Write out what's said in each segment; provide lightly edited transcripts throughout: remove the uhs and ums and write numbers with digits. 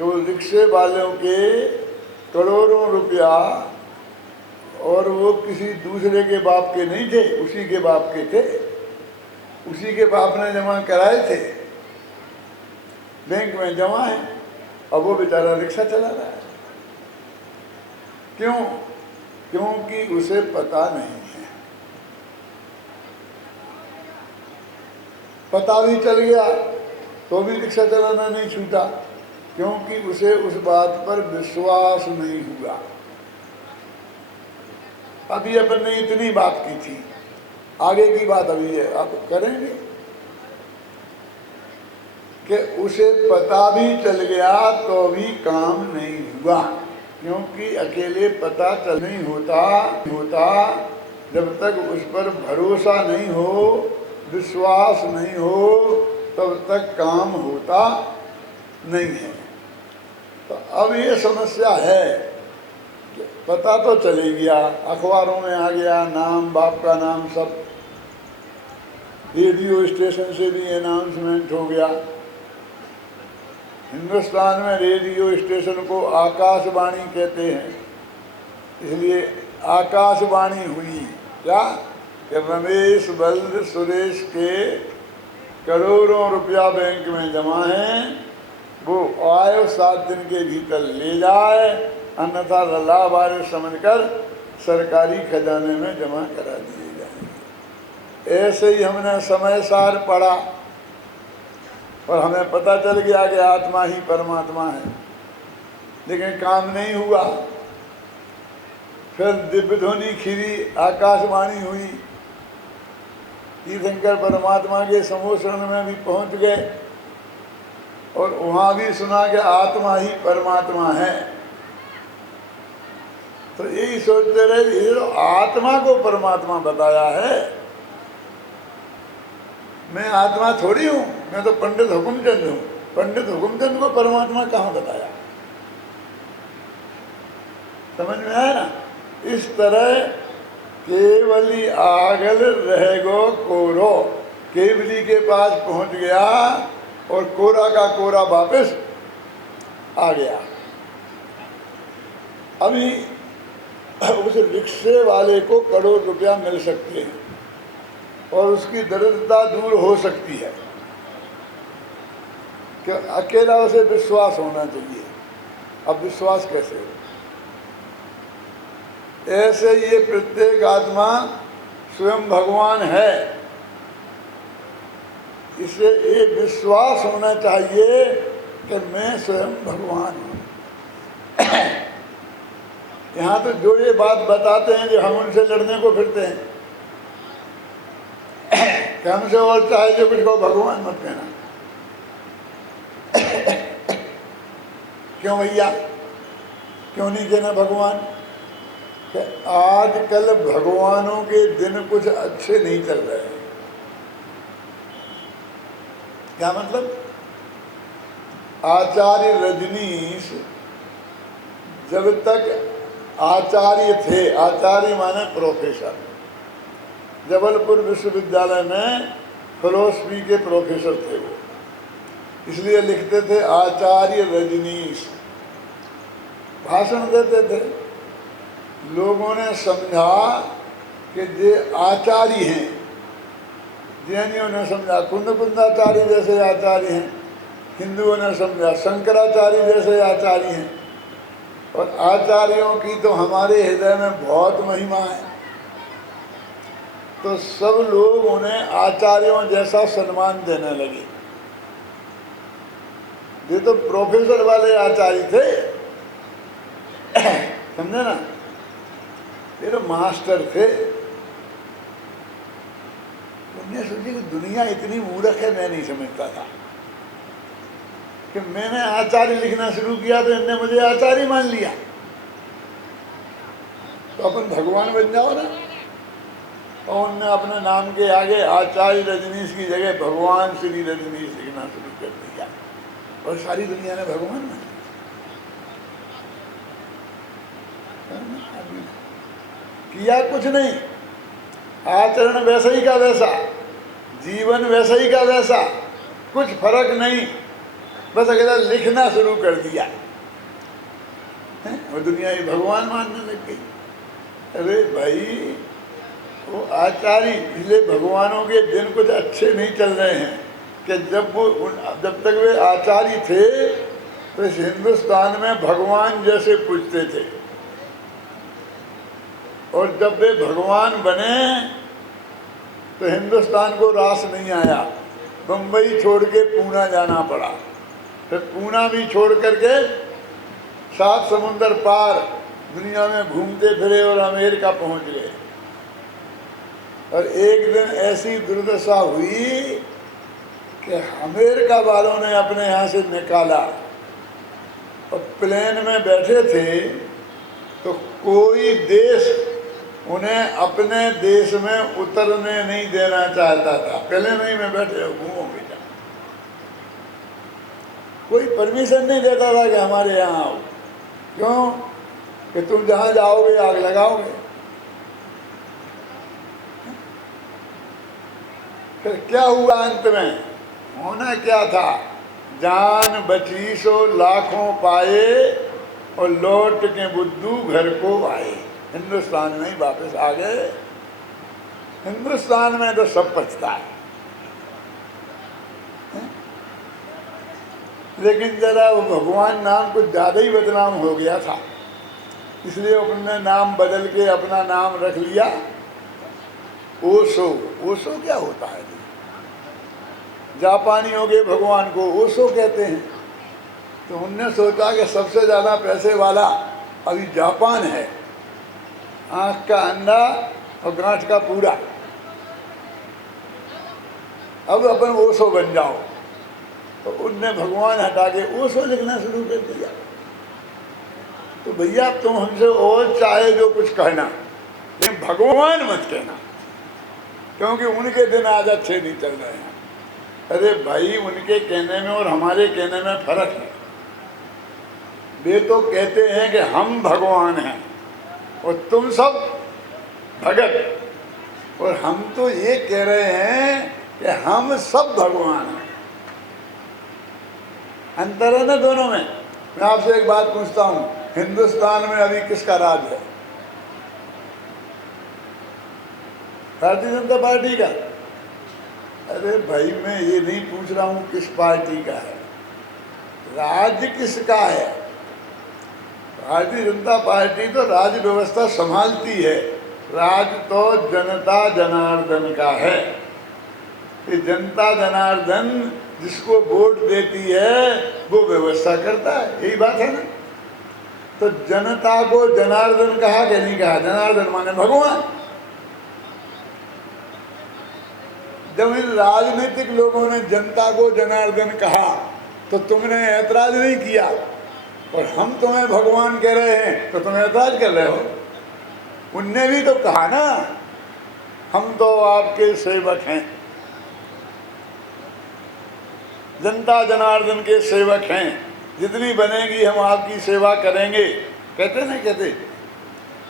कि वो रिक्शे वालों के करोड़ों रुपया, और वो किसी दूसरे के बाप के नहीं थे, उसी के बाप के थे, उसी के बाप ने जमा कराए थे, बैंक में जमा है। अब वो बेचारा रिक्शा चला रहा है। क्यों? क्योंकि उसे पता नहीं है। पता भी चल गया तो भी रिक्शा चलाना नहीं छूटा, क्योंकि उसे उस बात पर विश्वास नहीं हुआ। अभी अपन ने इतनी बात की थी, आगे की बात अभी है, अब करेंगे कि उसे पता भी चल गया तो भी काम नहीं हुआ, क्योंकि अकेले पता चल नहीं होता जब तक उस पर भरोसा नहीं हो, विश्वास नहीं हो, तब तक काम होता नहीं है। तो अब ये समस्या है कि पता तो चले गया, अखबारों में आ गया, नाम, बाप का नाम, सब रेडियो स्टेशन से भी अनाउंसमेंट हो गया। हिंदुस्तान में रेडियो स्टेशन को आकाशवाणी कहते हैं, इसलिए आकाशवाणी हुई क्या कि रमेश बल्द सुरेश के करोड़ों रुपया बैंक में जमा हैं, वो आए 7 दिन के भीतर ले जाए, अन्यथा लल्ला वारिस समझकर सरकारी खजाने में जमा करा दिए जाएंगे। ऐसे ही हमने समय सार पढ़ा और हमें पता चल गया कि आत्मा ही परमात्मा है, लेकिन काम नहीं हुआ। फिर दिव्य ध्वनि खिरी, आकाशवाणी हुई, तीर्थंकर परमात्मा के समोषण में भी पहुंच गए और वहाँ भी सुना कि आत्मा ही परमात्मा है। तो यही सोचते रहे, ये तो आत्मा को परमात्मा बताया है, मैं आत्मा थोड़ी हूँ, मैं तो पंडित हुकुमचंद हूँ। पंडित हुकुमचंद को परमात्मा कहाँ बताया? समझ में आया ना? इस तरह केवली आगल रहेगो कोरो, केवली के पास पहुंच गया और कोरा का कोरा वापस आ गया। अभी उस रिक्शे वाले को करोड़ रुपया मिल सकते हैं और उसकी दरिद्रता दूर हो सकती है, कि अकेला उसे विश्वास होना चाहिए। अब विश्वास कैसे हो? ऐसे ये प्रत्येक आत्मा स्वयं भगवान है, इसे ये विश्वास होना चाहिए कि मैं स्वयं भगवान हूँ। यहाँ तो जो ये बात बताते हैं जो हम उनसे लड़ने को फिरते हैं कि हमसे और चाहे जो कुछ को भगवान मत कहना। क्यों भैया, क्यों नहीं कहना भगवान? कि आजकल भगवानों के दिन कुछ अच्छे नहीं चल रहे हैं। क्या मतलब? आचार्य रजनीश जब तक आचार्य थे, आचार्य माने प्रोफेसर, जबलपुर विश्वविद्यालय में फिलोसफी के प्रोफेसर थे वो, इसलिए लिखते थे आचार्य रजनीश। भाषण देते थे, लोगों ने समझा कि ये आचार्य हैं, जैनियों ने समझा कुंदाचार्य जैसे आचार्य हैं, हिंदुओं ने समझा शंकराचार्य जैसे आचार्य हैं, और आचार्यों की तो हमारे हृदय में बहुत महिमा है। तो सब लोग उन्हें आचार्यों जैसा सम्मान देने लगे। ये तो प्रोफेसर वाले आचार्य थे, समझे ना? ये तो मास्टर थे। मैंने सोची कि दुनिया इतनी मूर्ख है, मैं नहीं समझता था कि मैंने आचार्य लिखना शुरू किया तो इनने मुझे आचार्य मान लिया। तो अपन भगवान बन जाओ ना। और उनने अपने नाम के आगे आचार्य रजनीश की जगह भगवान श्री रजनीश लिखना शुरू कर दिया और सारी दुनिया ने भगवान मान किया। कुछ नहीं, आचरण वैसा ही का वैसा, जीवन वैसा ही का वैसा, कुछ फर्क नहीं। बस अगला लिखना शुरू कर दिया वो दुनिया ही भगवान मानने लग गई। अरे भाई वो आचार्य, इसलिए भगवानों के दिन कुछ अच्छे नहीं चल रहे हैं कि जब तक वे आचार्य थे तो इस हिंदुस्तान में भगवान जैसे पूजते थे, और जब वे भगवान बने तो हिंदुस्तान को रास नहीं आया, बम्बई छोड़ के पूना जाना पड़ा, फिर पूना भी छोड़ करके 7 समुंदर पार दुनिया में घूमते फिरे और अमेरिका पहुंच गए। और एक दिन ऐसी दुर्दशा हुई कि अमेरिका वालों ने अपने यहाँ से निकाला, और प्लेन में बैठे थे तो कोई देश उन्हें अपने देश में उतरने नहीं देना चाहता था। प्लेन में बैठे हो, घूमो बेटा, कोई परमिशन नहीं देता था कि हमारे यहाँ आओ। क्यों? कि तुम जहाँ जाओगे आग लगाओगे। फिर क्या हुआ अंत में? होना क्या था? जान बची सो लाखों पाए और लौट के बुद्धू घर को आए। हिंदुस्तान में ही वापस आ गए। हिंदुस्तान में तो सब पछता है, लेकिन जरा वो भगवान नाम कुछ ज़्यादा ही बदनाम हो गया था, इसलिए उन्होंने नाम बदल के अपना नाम रख लिया ओशो। ओशो क्या होता है? जापानियों के भगवान को ओशो कहते हैं। तो उनने सोचा कि सबसे ज़्यादा पैसे वाला अभी जापान है, आँख का अंडा और गांठ का पूरा, अब अपन ओशो बन जाओ। तो उनने भगवान हटा के ओशो लिखना शुरू कर दिया। तो भैया तुम हमसे और चाहे जो कुछ कहना, लेकिन भगवान मत कहना, क्योंकि उनके दिन आज अच्छे नहीं चल रहे हैं। अरे भाई, उनके कहने में और हमारे कहने में फर्क है। वे तो कहते हैं कि हम भगवान हैं और तुम सब भगत, और हम तो ये कह रहे हैं कि हम सब भगवान हैं। अंतर है ना दोनों में। मैं आपसे एक बात पूछता हूँ, हिंदुस्तान में अभी किसका राज है? भारतीय जनता पार्टी का। अरे भाई, मैं ये नहीं पूछ रहा हूँ किस पार्टी का है, राज्य किसका है। भारतीय जनता पार्टी तो राज्य व्यवस्था संभालती है, राज तो जनता जनार्दन का है। कि जनता जनार्दन जिसको वोट देती है वो व्यवस्था करता है, यही बात है ना। तो जनता को जनार्दन कहा कि नहीं कहा? जनार्दन माने भगवान। जब इन राजनीतिक लोगों ने जनता को जनार्दन कहा तो तुमने ऐतराज नहीं किया, और हम तुम्हें भगवान कह रहे हैं तो तुम ऐतराज कर रहे हो। उनने भी तो कहा ना, हम तो आपके सेवक हैं, जनता जनार्दन के सेवक हैं, जितनी बनेगी हम आपकी सेवा करेंगे। कहते नहीं कहते?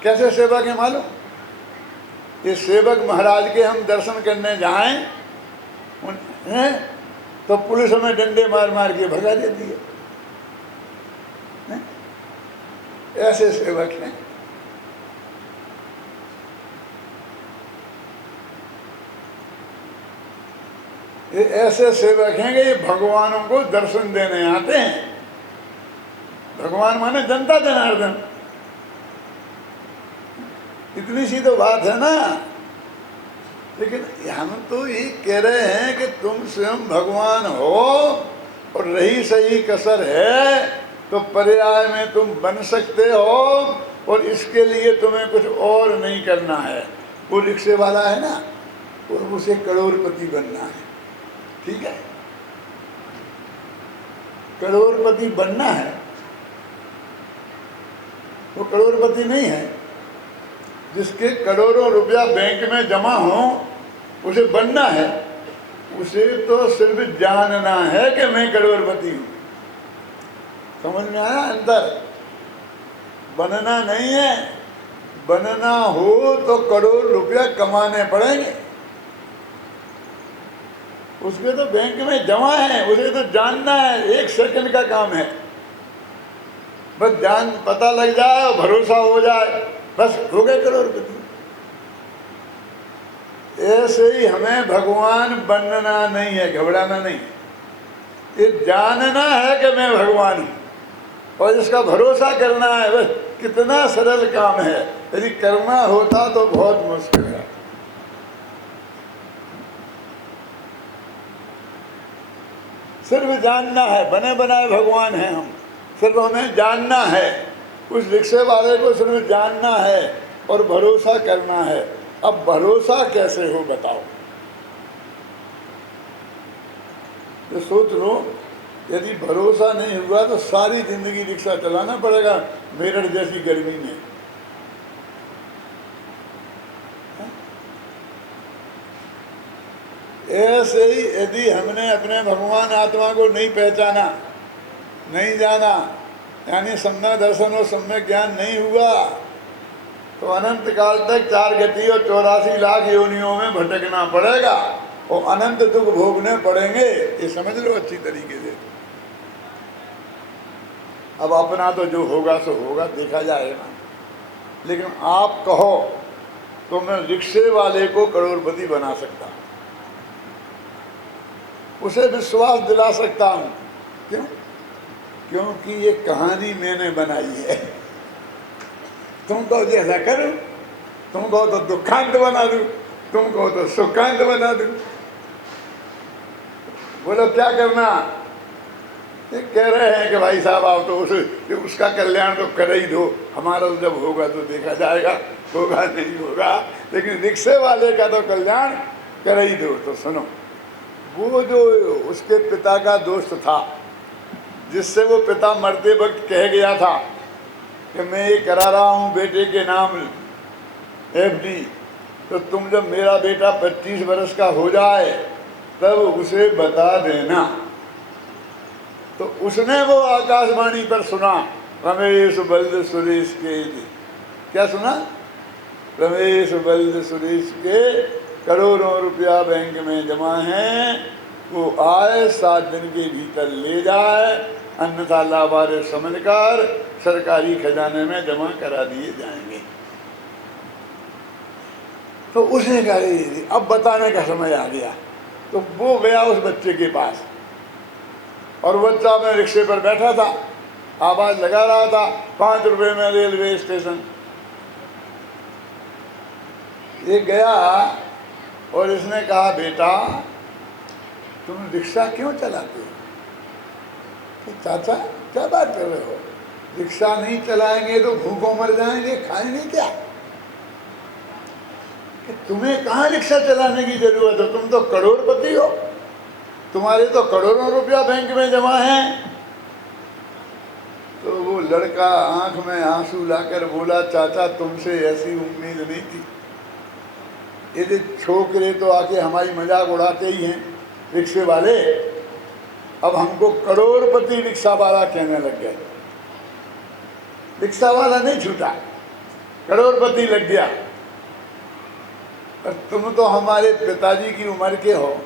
कैसे सेवक है मालूम? ये सेवक महाराज के हम दर्शन करने जाएं तो पुलिस हमें डंडे मार मार के भगा देती है। ऐसे सेवक हैं। ये ऐसे सेवक हैं कि ये भगवानों को दर्शन देने आते हैं। भगवान माने जनता जनार्दन। इतनी सी तो बात है ना। लेकिन हम तो ये कह रहे हैं कि तुम स्वयं भगवान हो, और रही सही कसर है तो पर्याय में तुम बन सकते हो, और इसके लिए तुम्हें कुछ और नहीं करना है। वो रिक्शे वाला है ना, और उसे करोड़पति बनना है, ठीक है? करोड़पति बनना है, वो करोड़पति नहीं है। जिसके करोड़ों रुपया बैंक में जमा हो उसे बनना है। उसे तो सिर्फ जानना है कि मैं करोड़पति हूँ। समझ में आया अंतर? बनना नहीं है। बनना हो तो करोड़ रुपया कमाने पड़ेंगे। उसके तो बैंक में जमा है, उसे तो जानना है, 1 सेकंड का काम है, बस जान पता लग जाए और भरोसा हो जाए, बस हो गए करोड़पति। ऐसे ही हमें भगवान बनना नहीं है, घबराना नहीं, ये जानना है कि मैं भगवान हूँ और इसका भरोसा करना है, बस कितना सरल काम है। यदि करना होता तो बहुत मुश्किल है। सिर्फ जानना है, बने बनाए भगवान हैं हम, सिर्फ हमें जानना है, उस रिक्शे वाले को सिर्फ जानना है और भरोसा करना है। अब भरोसा कैसे हो बताओ, ये सोच लो। यदि भरोसा नहीं हुआ तो सारी जिंदगी रिक्शा चलाना पड़ेगा मेरठ जैसी गर्मी में। ऐसे ही यदि हमने अपने भगवान आत्मा को नहीं पहचाना, नहीं जाना, यानी सम्यक दर्शन और सम्यक ज्ञान नहीं हुआ, तो अनंत काल तक 4 गति और 84 लाख योनियों में भटकना पड़ेगा और अनंत दुख भोगने पड़ेंगे। ये समझ लो अच्छी तरीके से। अब अपना तो जो होगा सो होगा, देखा जाएगा, लेकिन आप कहो तो मैं रिक्शे वाले को करोड़पति बना सकता हूँ, उसे विश्वास दिला सकता हूँ। क्यों? क्योंकि ये कहानी मैंने बनाई है। तुम कहो जी ऐसा करूं, तुम कहो तो दुखांत बना दूं, तुम कहो तो सुखांत बना दूं, बोलो क्या करना? ये कह रहे हैं कि भाई साहब आप तो उसका कल्याण तो कर ही दो, हमारा तो जब होगा तो देखा जाएगा, होगा नहीं होगा, लेकिन रिक्शे वाले का तो कल्याण कर ही दो। तो सुनो, वो जो उसके पिता का दोस्त था, जिससे वो पिता मरते वक्त कह गया था कि मैं ये करा रहा हूँ बेटे के नाम FD, तो तुम जब मेरा बेटा 25 वर्ष का हो जाए तब उसे बता देना। तो उसने वो आकाशवाणी पर सुना, रमेश बल्द सुरेश के, क्या सुना? रमेश बल्द सुरेश के करोड़ों रुपया बैंक में जमा हैं, वो आए 7 दिन के भीतर ले जाए, अन्यथा लाभारे समझकर सरकारी खजाने में जमा करा दिए जाएंगे। तो उसने कहा अब बताने का समय आ गया। तो वो गया उस बच्चे के पास और बच्चा अपने रिक्शे पर बैठा था, आवाज लगा रहा था 5 रुपए में रेलवे स्टेशन। ये गया और इसने कहा बेटा तुम रिक्शा क्यों चलाते हो? तो चाचा क्या बात कर रहे हो, रिक्शा नहीं चलाएंगे तो भूखों मर जाएंगे, खाएंगे क्या? कि तुम्हें कहाँ रिक्शा चलाने की जरूरत है, तुम तो करोड़पति हो, तुम्हारे तो करोड़ों रुपया बैंक में जमा है। तो वो लड़का आंख में आंसू लाकर बोला चाचा तुमसे ऐसी उम्मीद नहीं थी, ये छोकरे तो आके हमारी मजाक उड़ाते ही हैं रिक्शे वाले, अब हमको करोड़पति रिक्शा वाला कहने लग गए। रिक्शा वाला नहीं छूटा, करोड़पति लग गया। और तुम तो हमारे पिताजी की उम्र के हो,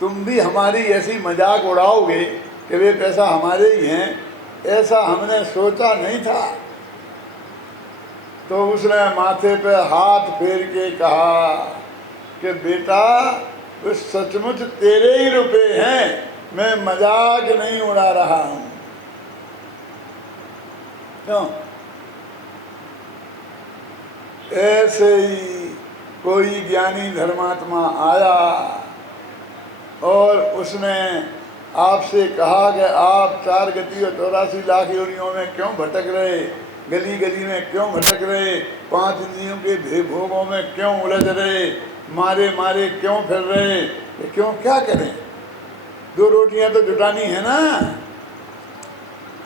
तुम भी हमारी ऐसी मजाक उड़ाओगे कि वे पैसा हमारे ही हैं, ऐसा हमने सोचा नहीं था। तो उसने माथे पे हाथ फेर के कहा कि बेटा वो सचमुच तेरे ही रुपए हैं, मैं मजाक नहीं उड़ा रहा हूं। क्यों? ऐसे ही कोई ज्ञानी धर्मात्मा आया और उसने आपसे कहा कि आप 4 गति और 84 लाख योनियों में क्यों भटक रहे, गली गली में क्यों भटक रहे, 5 इंद्रियों के भोगों में क्यों उलझ रहे, मारे मारे क्यों फिर रहे, क्यों? क्या करें, 2 रोटियां तो जुटानी है ना।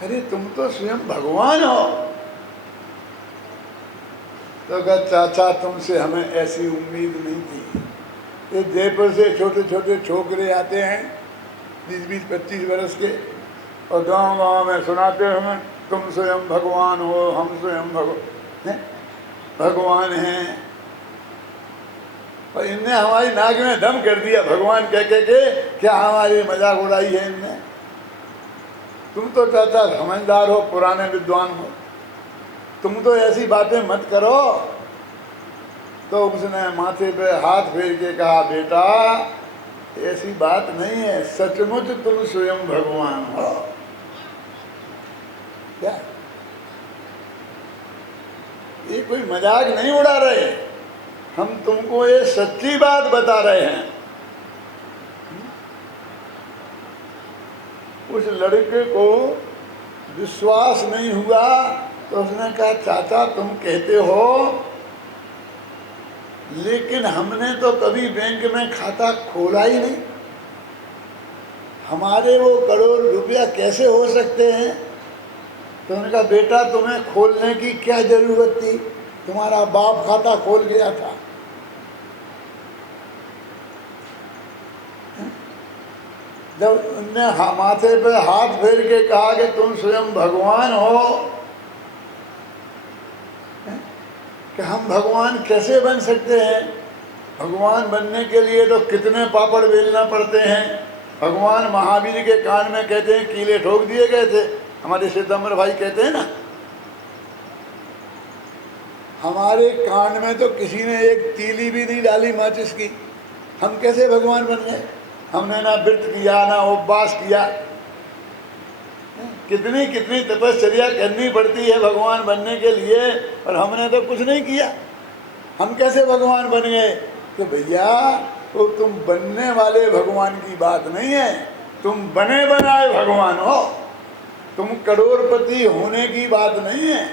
अरे तुम तो स्वयं भगवान हो। तो कहा चाचा तुमसे हमें ऐसी उम्मीद नहीं थी। ये जयपुर से छोटे छोटे छोकरे आते हैं 20-25 वर्ष के और गांव-गांव में सुनाते हैं तुम स्वयं भगवान हो, हम स्वयं भगवान हैं। और इनने हमारी नाक में दम कर दिया भगवान कह के क्या हमारी मजाक उड़ाई है इनने। तुम तो चाचा समझदार हो, पुराने विद्वान हो, तुम तो ऐसी बातें मत करो। तो उसने माथे पे हाथ फेर के कहा, बेटा ऐसी बात नहीं है, सचमुच तुम स्वयं भगवान हो। क्या ये कोई मजाक नहीं उड़ा रहे, हम तुमको ये सच्ची बात बता रहे हैं। उस लड़के को विश्वास नहीं हुआ तो उसने कहा, चाचा तुम कहते हो, लेकिन हमने तो कभी बैंक में खाता खोला ही नहीं, हमारे वो करोड़ रुपया कैसे हो सकते हैं। तो उन्होंने कहा, बेटा तुम्हें खोलने की क्या जरूरत थी, तुम्हारा बाप खाता खोल गया था। जब उनने माथे पे हाथ फेर के कहा कि तुम स्वयं भगवान हो, कि हम भगवान कैसे बन सकते हैं, भगवान बनने के लिए तो कितने पापड़ बेलना पड़ते हैं। भगवान महावीर के कान में कहते हैं कीले ठोक दिए गए थे, हमारे सितंबर भाई कहते हैं ना, हमारे कान में तो किसी ने एक तीली भी नहीं डाली माचिस की, हम कैसे भगवान बन गए। हमने ना व्रत किया ना उपवास किया, कितनी कितनी तपस्या करनी पड़ती है भगवान बनने के लिए, और हमने तो कुछ नहीं किया, हम कैसे भगवान बन गए। तो भैया तो तुम बनने वाले भगवान की बात नहीं है, तुम बने बनाए भगवान हो, तुम करोड़पति होने की बात नहीं है।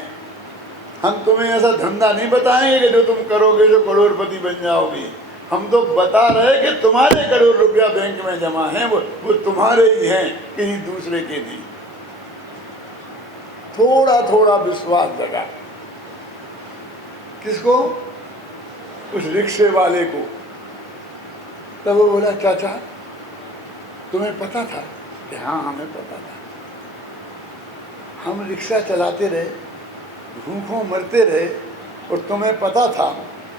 हम तुम्हें ऐसा धंधा नहीं बताएंगे कि जो तुम करोगे जो करोड़पति बन जाओगे। हम तो बता रहे कि तुम्हारे करोड़ रुपया बैंक में जमा हैं, वो तुम्हारे ही हैं, किसी दूसरे के नहीं। थोड़ा थोड़ा विश्वास जगा। किसको? उस रिक्शे वाले को। तब वो बोला, चाचा तुम्हें पता था? कि हाँ हमें पता था, हम रिक्शा चलाते रहे, भूखों मरते रहे, और तुम्हें पता था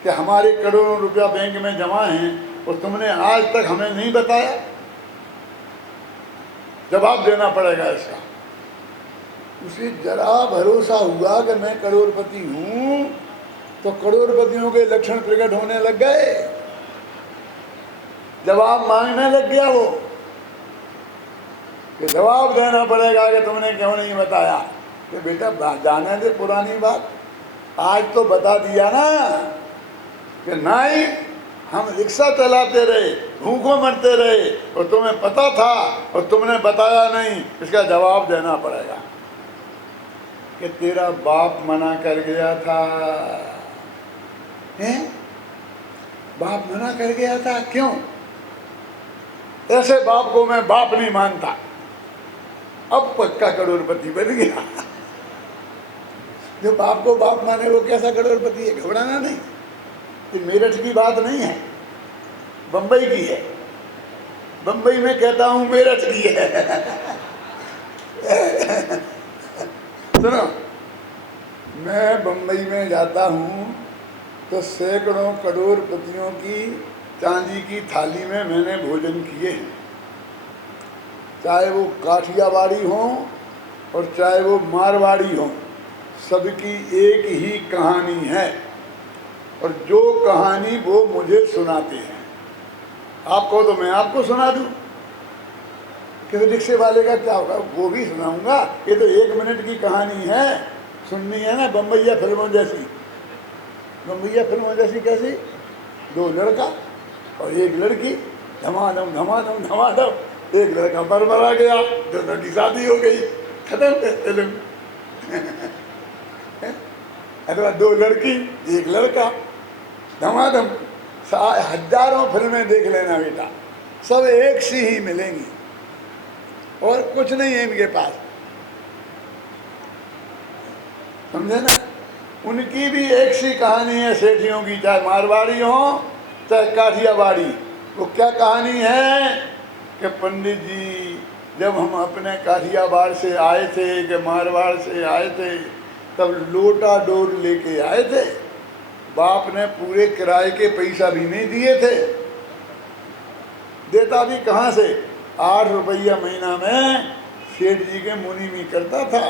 कि हमारे करोड़ों रुपया बैंक में जमा हैं, और तुमने आज तक हमें नहीं बताया। जवाब देना पड़ेगा इसका। उसे जरा भरोसा हुआ कि मैं करोड़पति हूं, तो करोड़पतियों के लक्षण प्रकट होने लग गए, जवाब मांगने लग गया वो, कि जवाब देना पड़ेगा कि तुमने क्यों नहीं बताया। कि बेटा जाने दे पुरानी बात, आज तो बता दिया ना कि नहीं, हम रिक्शा चलाते रहे, भूखों मरते रहे, और तुम्हें पता था और तुमने बताया नहीं, इसका जवाब देना पड़ेगा। कि तेरा बाप मना कर गया था। हैं? बाप मना कर गया था, क्यों? ऐसे बाप को मैं बाप नहीं मानता। अब पक्का करोड़पति बन गया। जो बाप को बाप माने वो कैसा करोड़पति है, घबराना नहीं। ये मेरठ की बात नहीं है, बंबई की है। बंबई में कहता हूं मेरठ की है। सुनो, मैं बंबई में जाता हूं तो सैकड़ों करोड़पतियों की चांदी की थाली में मैंने भोजन किए हैं, चाहे वो काठियावाड़ी हो और चाहे वो मारवाड़ी हो, सबकी एक ही कहानी है, और जो कहानी वो मुझे सुनाते हैं। आपको तो मैं आपको सुना दूं कि रिक्शे वाले का क्या होगा, वो भी सुनाऊंगा। ये तो 1 मिनट की कहानी है, सुननी है ना, बम्बैया फिल्मों जैसी। बम्बैया फिल्मों जैसी कैसी? 2 लड़का और 1 लड़की, धमाधम धमाधम धमाधम, 1 लड़का बरबरा गया, दोनों की शादी हो गई, खत्म फिल्म। अथवा 2 लड़की 1 लड़का, धमाधम। हजारों फिल्में देख लेना बेटा, सब एक सी ही मिलेंगी, और कुछ नहीं है इनके पास, समझे ना। उनकी भी एक सी कहानी है सेठियों की, चाहे मारवाड़ी हो चाहे काठियावाड़ी। वो क्या कहानी है कि पंडित जी जब हम अपने काठियावाड़ से आए थे, कि मारवाड़ से आए थे, तब लोटा डोर लेके आए थे, बाप ने पूरे किराए के पैसा भी नहीं दिए थे, देता भी कहाँ से, 8 रुपया महीना में सेठ जी के मुनि में करता था,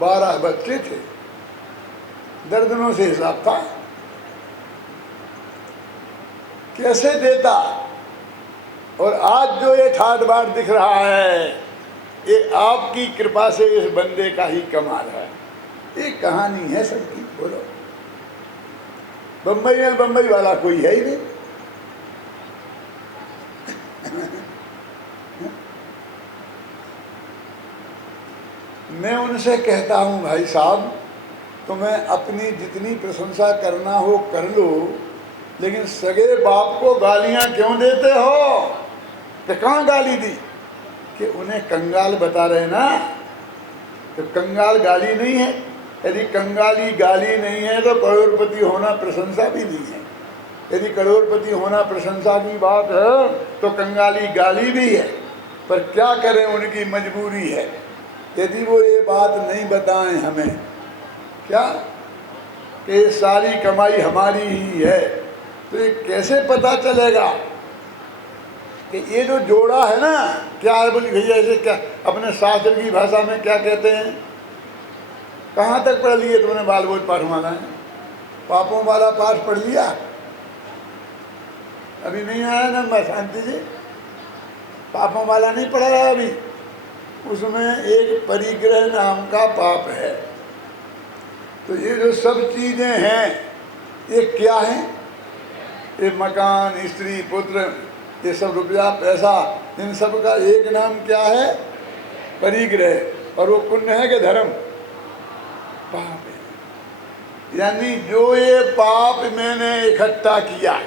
12 बच्चे थे, दर्जनों से हिसाब था, कैसे देता। और आज जो ये ठाट बाट दिख रहा है, ये आपकी कृपा से इस बंदे का ही कमाल है। ये कहानी है सबकी। बोलो, बम्बई में बम्बई वाला कोई है ही नहीं। मैं उनसे कहता हूं, भाई साहब तुम्हें अपनी जितनी प्रशंसा करना हो कर लो, लेकिन सगे बाप को गालियां क्यों देते हो? तो कहाँ गाली दी कि उन्हें कंगाल बता रहे ना, तो कंगाल गाली नहीं है। यदि कंगाली गाली नहीं है तो करोड़पति होना प्रशंसा भी नहीं है। यदि करोड़पति होना प्रशंसा की बात है तो कंगाली गाली भी है। पर क्या करें, उनकी मजबूरी है। यदि वो ये बात नहीं बताएं हमें क्या कि सारी कमाई हमारी ही है, तो ये कैसे पता चलेगा कि ये जो जोड़ा है ना, क्या है बोली भैया, इसे क्या अपने शास्त्र की भाषा में क्या कहते हैं? कहाँ तक पढ़ लिए तुमने बाल बोझ पाठ माना है? पापों वाला पाठ पढ़ लिया? अभी नहीं आया ना शांति जी, पापों वाला नहीं पढ़ा है अभी। उसमें एक परिग्रह नाम का पाप है। तो ये जो सब चीजें हैं ये क्या है? ये मकान, स्त्री, पुत्र, ये सब रुपया पैसा, इन सब का एक नाम क्या है? परिग्रह। और वो पुण्य है कि धर्म? पाप है। यानी जो ये पाप मैंने इकट्ठा किया,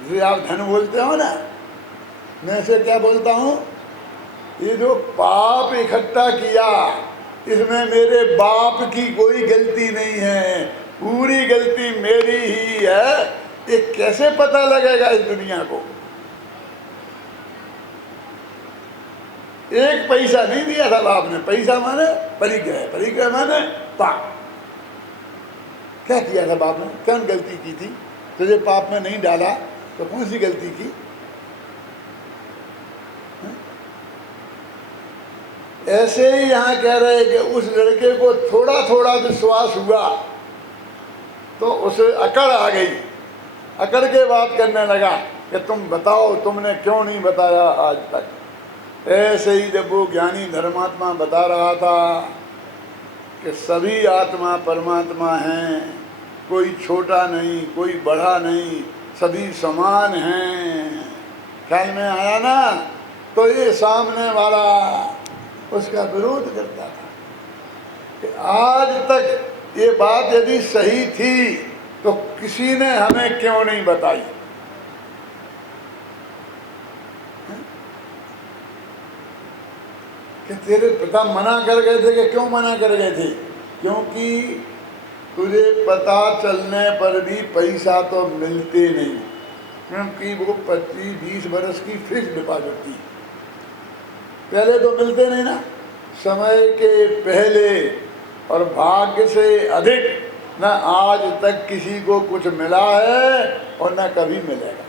जिसे आप धन बोलते हो ना, मैं से क्या बोलता हूँ, ये जो पाप इकट्ठा किया इसमें मेरे बाप की कोई गलती नहीं है, पूरी गलती मेरी ही है। ये कैसे पता लगेगा इस दुनिया को? एक पैसा नहीं दिया था बाप ने। पैसा माने परिग्रह, परिग्रह माने पाप। क्या किया था बाप ने? कौन गलती की थी? तुझे पाप में नहीं डाला तो कौन सी गलती की? ऐसे ही यहाँ कह रहे कि उस लड़के को थोड़ा थोड़ा विश्वास हुआ तो उसे अकड़ आ गई। अकड़ के बात करने लगा कि तुम बताओ, तुमने क्यों नहीं बताया आज तक। ऐसे ही जब वो ज्ञानी धर्मात्मा बता रहा था कि सभी आत्मा परमात्मा हैं, कोई छोटा नहीं, कोई बड़ा नहीं, सभी समान हैं, ख्याल में आया ना? तो ये सामने वाला उसका विरोध करता था कि आज तक ये बात यदि सही थी तो किसी ने हमें क्यों नहीं बताई? कि तेरे पिता मना कर गए थे। कि क्यों मना कर गए थे? क्योंकि तुझे पता चलने पर भी पैसा तो मिलते नहीं, क्योंकि वो 25-20 वर्ष की फिक्स डिपॉजिट थी। पहले तो मिलते नहीं ना, समय के पहले और भाग्य से अधिक न आज तक किसी को कुछ मिला है और न कभी मिलेगा।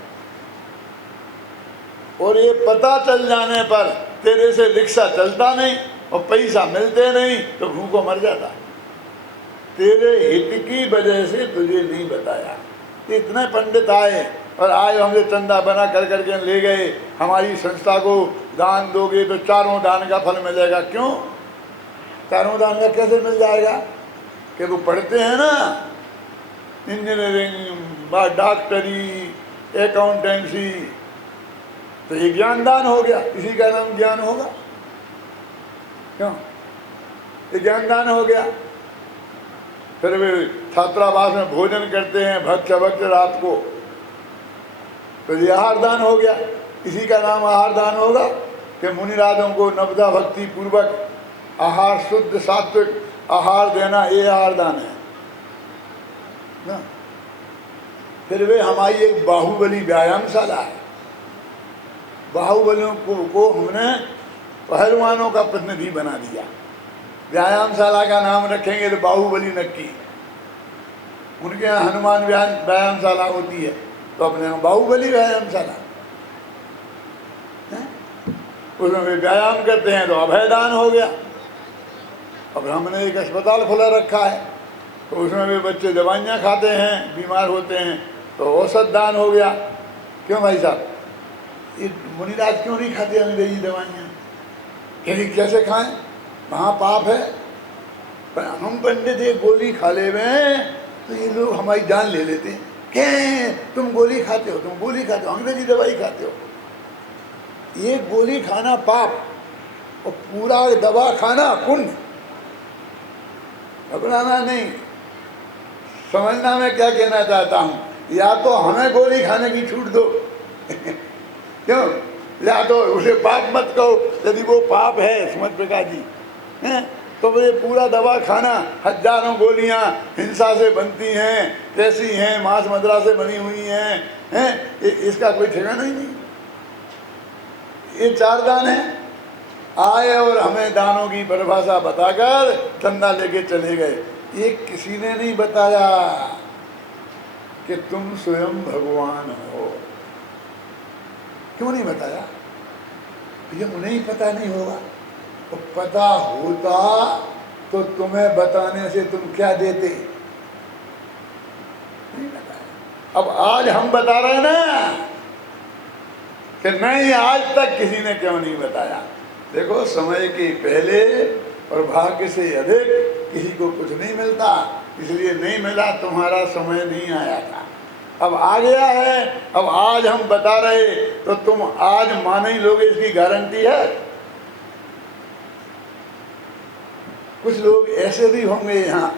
और ये पता चल जाने पर तेरे से रिक्शा चलता नहीं और पैसा मिलते नहीं तो भूखों मर जाता। तेरे हित की वजह से तुझे नहीं बताया। इतने पंडित आए और आए हमसे चंदा बना कर करके ले गए, हमारी संस्था को दान दोगे तो 4 दान का फल मिलेगा। क्यों 4 दान का कैसे मिल जाएगा? कि वो पढ़ते हैं ना, इंजीनियरिंग, डॉक्टरी, अकाउंटेंसी, तो ये ज्ञान दान हो गया, इसी का नाम ज्ञान होगा। क्यों? ये ज्ञान दान हो गया। फिर वे छात्रावास में भोजन करते हैं भक्त भक्त रात को, तो ये आहार दान हो गया, इसी का नाम आहार दान होगा। कि मुनिराजों को नवदा भक्ति पूर्वक आहार, शुद्ध सात्विक आहार देना, ये आहार दान है ना। फिर वे हमारी एक बाहुबली व्यायामशाला है, बाहुबलियों को हमने पहलवानों का प्रतिनिधि बना दिया। व्यायामशाला का नाम रखेंगे तो बाहुबली नक्की। उनके यहाँ हनुमान व्यायामशाला होती है, तो अपने यहाँ बाहुबली व्यायामशाला है? उसमें वे व्यायाम करते हैं तो अभयदान हो गया। अब हमने एक अस्पताल खुला रखा है, तो उसमें वे बच्चे दवाइयाँ खाते हैं, बीमार होते हैं, तो औषध दान हो गया। क्यों भाई साहब, ये मुनिराज क्यों नहीं खाते अंग्रेजी दवाइयाँ? कहीं कैसे खाएं, वहाँ पाप है। पर हम पंडित एक गोली खा ले में तो ये लोग हमारी जान ले लेते हैं। क्या तुम गोली खाते हो, तुम गोली खाते हो, अंग्रेजी दवाई खाते हो। ये गोली खाना पाप और पूरा दवा खाना पुण्य। घबराना नहीं। समझना मैं क्या कहना चाहता हूँ, या तो हमें गोली खाने की छूट दो क्यों, या तो उसे पाप मत कहो। यदि वो पाप है सुमत प्रकाश जी हैं, तो ये पूरा दवा खाना, हजारों गोलियां हिंसा से बनती हैं, कैसी हैं, मांस मदिरा से बनी हुई हैं, इसका कोई ठिकाना ही नहीं। ये 4 दान है, आए और हमें दानों की परिभाषा बताकर चंदा लेके चले गए। ये किसी ने नहीं बताया कि तुम स्वयं भगवान हो। क्यों नहीं बताया? ये उन्हें ही पता नहीं होगा। तो पता होता तो तुम्हें बताने से तुम क्या देते? नहीं बताया। अब आज हम बता रहे हैं ना कि नहीं, आज तक किसी ने क्यों नहीं बताया। देखो, समय के पहले और भाग्य से अधिक किसी को कुछ नहीं मिलता, इसलिए नहीं मिला, तुम्हारा समय नहीं आया था। अब आ गया है, अब आज हम बता रहे तो तुम आज मान ही लोगे, इसकी गारंटी है? कुछ लोग ऐसे भी होंगे यहाँ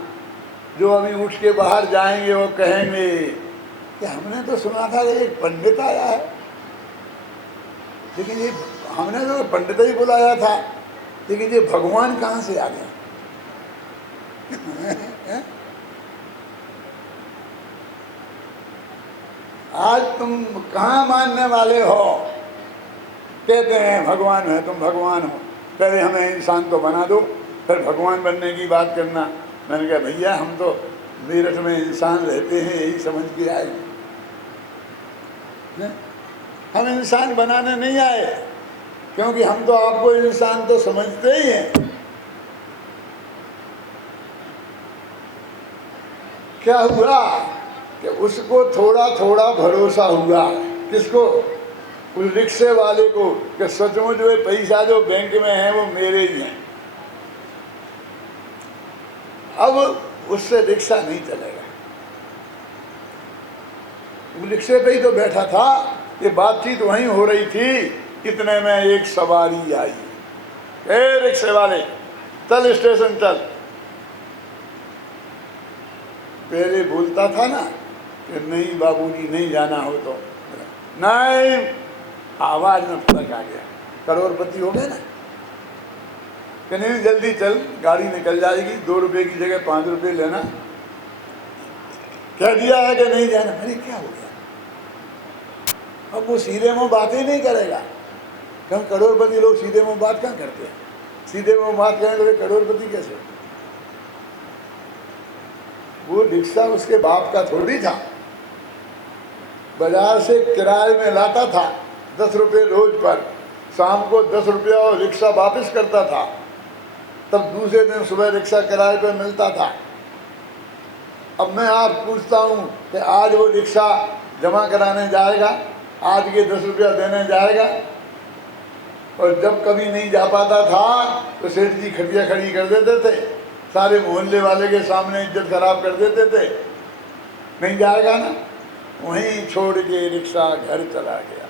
जो अभी उठ के बाहर जाएंगे और कहेंगे कि हमने तो सुना था कि एक पंडित आया है, लेकिन ये हमने तो पंडित ही बुलाया था, लेकिन ये भगवान कहाँ से आ गया? आज तुम कहाँ मानने वाले हो? कहते हैं भगवान है, तुम भगवान हो, पहले हमें इंसान तो बना दो, फिर भगवान बनने की बात करना। मैंने कहा भैया, हम तो मेरठ में इंसान रहते हैं, यही समझ के आए, हम इंसान बनाने नहीं आए, क्योंकि हम तो आपको इंसान तो समझते ही हैं। क्या हुआ कि उसको थोड़ा थोड़ा भरोसा हुआ। किसको? उस रिक्शे वाले को, कि सचमुच वे पैसा जो बैंक में है वो मेरे ही हैं। अब उससे रिक्शा नहीं चलेगा। वो रिक्शे पे ही तो बैठा था, ये बातचीत वहीं हो रही थी, इतने में एक सवारी आई। ए रिक्शे वाले, चल स्टेशन चल। पहले बोलता था ना कि नहीं बाबूजी, नहीं जाना हो तो नहीं, आवाज में फर्क आ गया। करोड़पति हो गए ना, कि नहीं जल्दी चल, गाड़ी निकल जाएगी, 2 रुपये की जगह 5 रुपये लेना। कह दिया है कि नहीं जाना। अरे क्या हो गया? अब वो सीधे मुंह बात ही नहीं करेगा, क्योंकि करोड़पति लोग सीधे मुंह बात कहाँ करते हैं? सीधे मुंह बात करें तो वे करोड़पति कैसे? वो रिक्शा उसके बाप का थोड़ी था, बाजार से किराए में लाता था 10 रुपये रोज पर, शाम को 10 रुपया और रिक्शा वापस करता था, तब दूसरे दिन सुबह रिक्शा किराए पर मिलता था। अब मैं आप पूछता हूँ कि आज वो रिक्शा जमा कराने जाएगा, आज के 10 रुपया देने जाएगा, और जब कभी नहीं जा पाता था तो सेठ जी खटिया खड़ी कर देते थे, सारे मोहल्ले वाले के सामने इज्जत खराब कर देते थे। नहीं जाएगा ना, वहीं छोड़ के रिक्शा घर चला गया।